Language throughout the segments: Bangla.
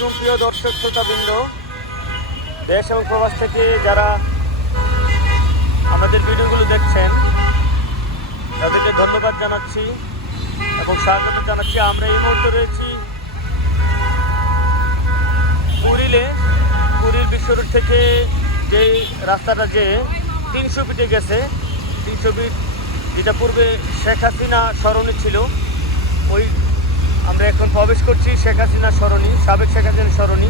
আলাইকুম প্রিয় দর্শক শ্রোতাবৃন্দ, দেশ এবং প্রবাস থেকে যারা আমাদের ভিডিওগুলো দেখছেন তাদেরকে ধন্যবাদ জানাচ্ছি এবং স্বাগত জানাচ্ছি। আমরা এই মুহূর্তে রয়েছি পুরীর বিশ্ব রোড থেকে যে রাস্তাটা যে 300 ফিটে গেছে, 300 ফিট যেটা পূর্বে শেখ হাসিনা সরণি ছিল, ওই আমরা এখন প্রবেশ করছি শেখ হাসিনা সরণি, সাবেক শেখ হাসিনা সরণি।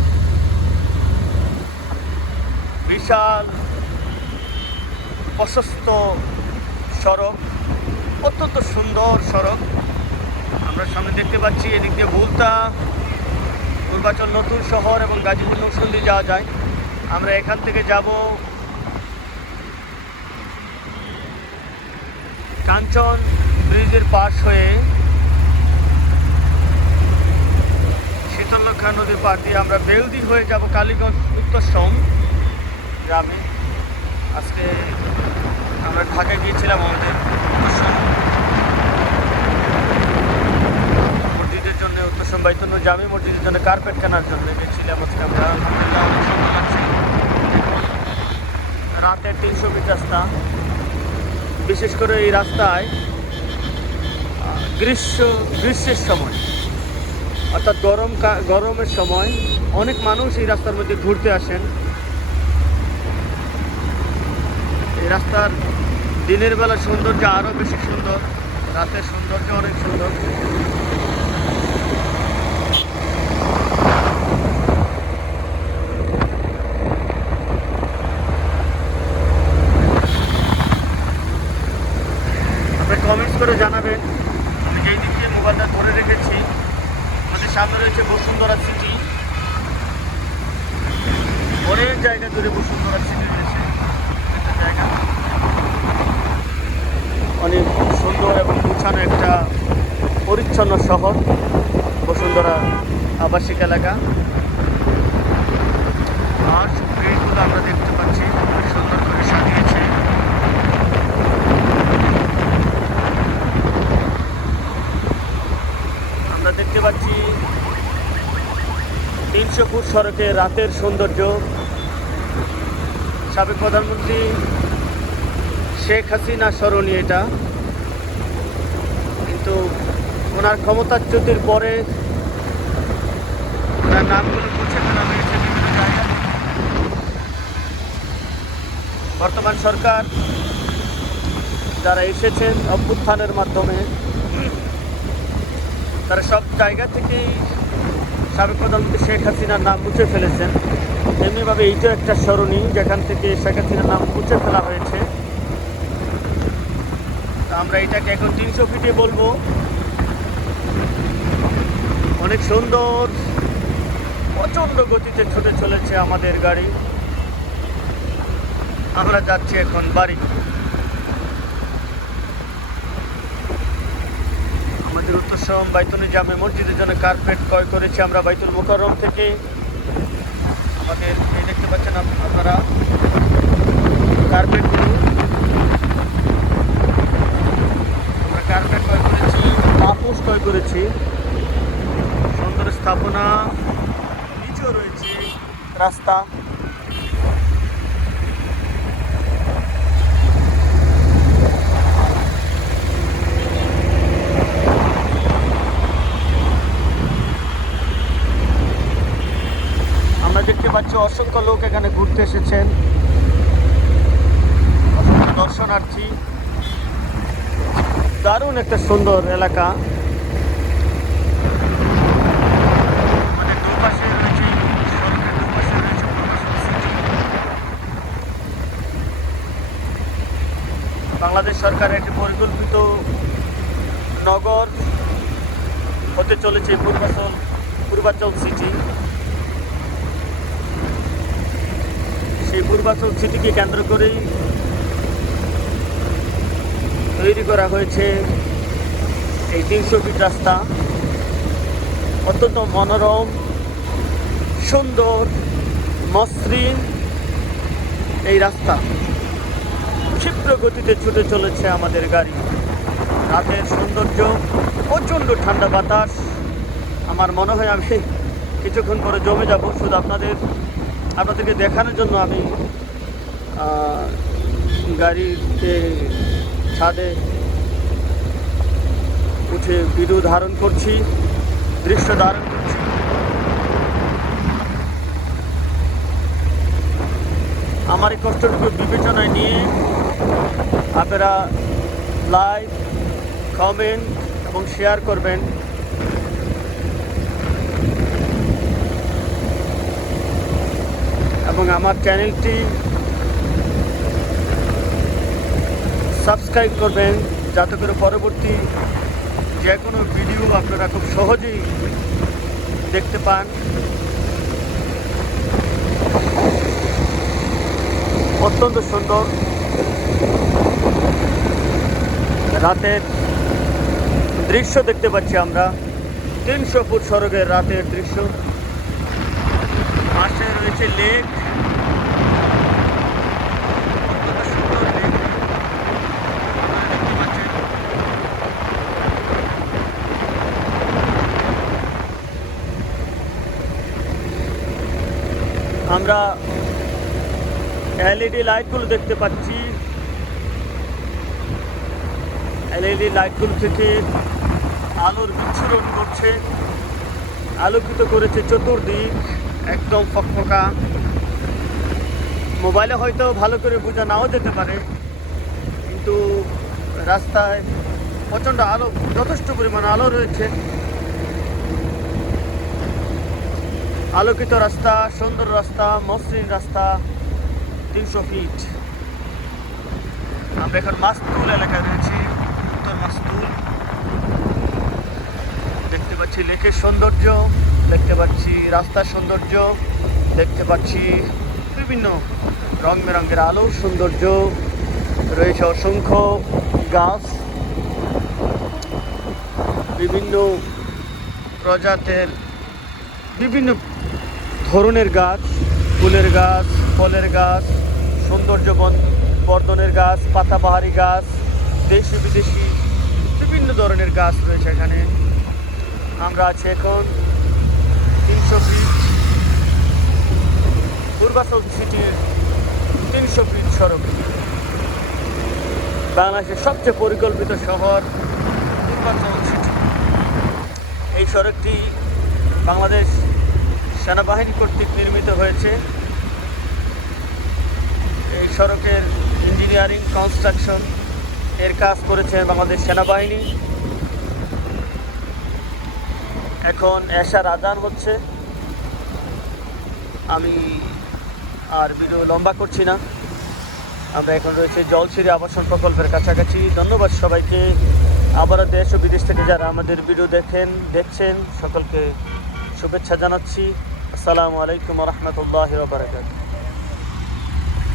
বিশাল প্রশস্ত সড়ক, অত্যন্ত সুন্দর সড়ক আমরা সামনে দেখতে পাচ্ছি। এদিক দিয়ে ভুলতা, পূর্বাচল নতুন শহর এবং গাজীপুর নৌসন্দি যাওয়া যায়। আমরা এখান থেকে যাব কাঞ্চন ব্রিজের পাশ হয়ে শীতলক্ষা নদীর পার দিয়ে আমরা বেলদি হয়ে যাব কালীগঞ্জ উত্তরসম গ্রামে। আজকে আমরা ঢাকায় গিয়েছিলাম আমাদের উত্তরসম মসজিদের জন্য, উত্তরসম বাইতুল জামি মসজিদের জন্য কার্পেট কেনার জন্য গেছিলাম আজকে আমরা। আলহামদুলিল্লাহ অনেক সুন্দর লাগছে। রাতের 300 ফিট রাস্তা, বিশেষ করে এই রাস্তায় গ্রীষ্মের সময় অর্থাৎ গরমের সময় অনেক মানুষ এই রাস্তার মধ্যে ঘুরতে আসেন। এই রাস্তার দিনের বেলা সৌন্দর্য আরও বেশি সুন্দর, রাতের সৌন্দর্য অনেক সুন্দর। আপনি কমেন্টস করে জানাবেন আমি যেই দিক দিয়ে মোবাইলটা ধরে রেখেছি। আমাদের সামনে রয়েছে বসুন্ধরা সিটি, অনেক জায়গা জুড়ে বসুন্ধরা সিটি রয়েছে। একটা জায়গা অনেক সুন্দর এবং গুছানো একটা পরিচ্ছন্ন শহর বসুন্ধরা আবাসিক এলাকা। আর গেটগুলো আমরা দেখতে পাচ্ছি খুব সুন্দর করে সাজিয়েছে। আমরা দেখতে পাচ্ছি 300 ফুট সড়কে রাতের সৌন্দর্য। সাবেক প্রধানমন্ত্রী শেখ হাসিনা সরণি এটা, কিন্তু ওনার ক্ষমতাচ্যুতির পরে ওনার নামগুলো মুছে ফেলা হয়েছে বিভিন্ন জায়গায়। বর্তমান সরকার যারা এসেছেন অভ্যুত্থানের মাধ্যমে, তারা সব জায়গা থেকেই সাবেক প্রধানমন্ত্রী শেখ হাসিনার নাম মুছে ফেলেছেন। এমনিভাবে এইটাও একটা সরণি যেখান থেকে শেখ হাসিনার নাম মুছে ফেলা হয়েছে। আমরা এটাকে এখন 300 ফিটে বলবো। অনেক সুন্দর, প্রচণ্ড গতিতে ছুটে চলেছে আমাদের গাড়ি। আমরা যাচ্ছি এখন বাড়ি। আমাদের উত্তরসম বাইতুল জামে মসজিদের জন্য কার্পেট ক্রয় করেছি আমরা বাইতুল মুকাররম থেকে। আমাদের এই দেখতে পাচ্ছেন আপনারা কার্পেটগুলো, আমরা কার্পেট ক্রয় করেছি, পাপোশ ক্রয় করেছি। সুন্দর স্থাপনা, নিচেও রয়েছে রাস্তা। আমরা দেখতে পাচ্ছি অসংখ্য লোক এখানে ঘুরতে এসেছেন, অসংখ্য দর্শনার্থী। দারুণ একটা সুন্দর এলাকা। আমাদের দুপাশে রয়েছে, সড়কের দুপাশে রয়েছে পূর্বাচল সিটি। বাংলাদেশ সরকারের একটি পরিকল্পিত নগর হতে চলেছে পূর্বাচল সিটি। সেই পূর্বাচল সিটিকে কেন্দ্র করেই তৈরি করা হয়েছে এই 300 ফিট রাস্তা। অত্যন্ত মনোরম, সুন্দর, মসৃণ এই রাস্তা। ক্ষিপ্র গতিতে ছুটে চলেছে আমাদের গাড়ি। রাতের সৌন্দর্য, প্রচণ্ড ঠান্ডা বাতাস। আমার মনে হয় আমি কিছুক্ষণ পরে জমে যাব। শুধু আপনাদেরকে দেখানোর জন্য আমি গাড়িতে ছাদে উঠে ভিডিও ধারণ করছি, দৃশ্য ধারণ করছি। আমার এই কষ্টটুকু বিবেচনায় নিয়ে আপনারা লাইক, কমেন্ট এবং শেয়ার করবেন। এবং আমার চ্যানেলটি সাবস্ক্রাইব করবেন, যাতে করে পরবর্তী যে কোনো ভিডিও আপনারা খুব সহজেই দেখতে পান। অত্যন্ত সুন্দর রাতের দৃশ্য দেখতে পাচ্ছি আমরা। 300 ফুট সড়কের রাতের দৃশ্য। পাশে রয়েছে লেক, অত্যন্ত সুন্দর লেক দেখতে পাচ্ছেন। আমরা এলইডি লাইটগুলো দেখতে পাচ্ছি। এলইডি লাইটগুলো থেকে আলোর বিচ্ছুরণ করছে, আলোকিত করেছে চতুর্দিক, একদম ফকফকা। মোবাইলে হয়তো ভালো করে বোঝা নাও যেতে পারে, কিন্তু রাস্তায় প্রচণ্ড আলো, যথেষ্ট পরিমাণ আলো রয়েছে। আলোকিত রাস্তা, সুন্দর রাস্তা, মসৃণ রাস্তা, 300 ফিট। আমরা এখন মাস্তুল এলাকায় রয়েছি, উত্তর মাস্তুল। দেখতে পাচ্ছি লেকের সৌন্দর্য, দেখতে পাচ্ছি রাস্তার সৌন্দর্য, দেখতে পাচ্ছি বিভিন্ন রং বেরঙের আলোর সৌন্দর্য। রয়েছে অসংখ্য গাছ, বিভিন্ন প্রজাতির, বিভিন্ন ধরনের গাছ, ফুলের গাছ, ফলের গাছ, সৌন্দর্য বর্ধনের গাছ, পাতাবাহারি গাছ, দেশি বিদেশি বিভিন্ন ধরনের গাছ রয়েছে এখানে। আমরা আছি এখন 300 ফিট পূর্বাচল সিটির 300 ফিট সড়ক। বাংলাদেশের সবচেয়ে পরিকল্পিত শহর পূর্বাচল সিটি। এই সড়কটি বাংলাদেশ সেনাবাহিনী কর্তৃক নির্মিত হয়েছে। এই সড়কের ইঞ্জিনিয়ারিং, কনস্ট্রাকশন এর কাজ করেছে বাংলাদেশ সেনাবাহিনী। এখন এশার আজান হচ্ছে। আমি আর ভিডিও লম্বা করছি না। আমরা এখন রয়েছে জলছিরি আবাসন প্রকল্পের কাছাকাছি। ধন্যবাদ সবাইকে। আবারও দেশ ও বিদেশ থেকে যারা আমাদের ভিডিও দেখছেন সকলকে শুভেচ্ছা জানাচ্ছি। আসসালামু আলাইকুম ওয়া রাহমাতুল্লাহি ওয়া বারাকাতুহু।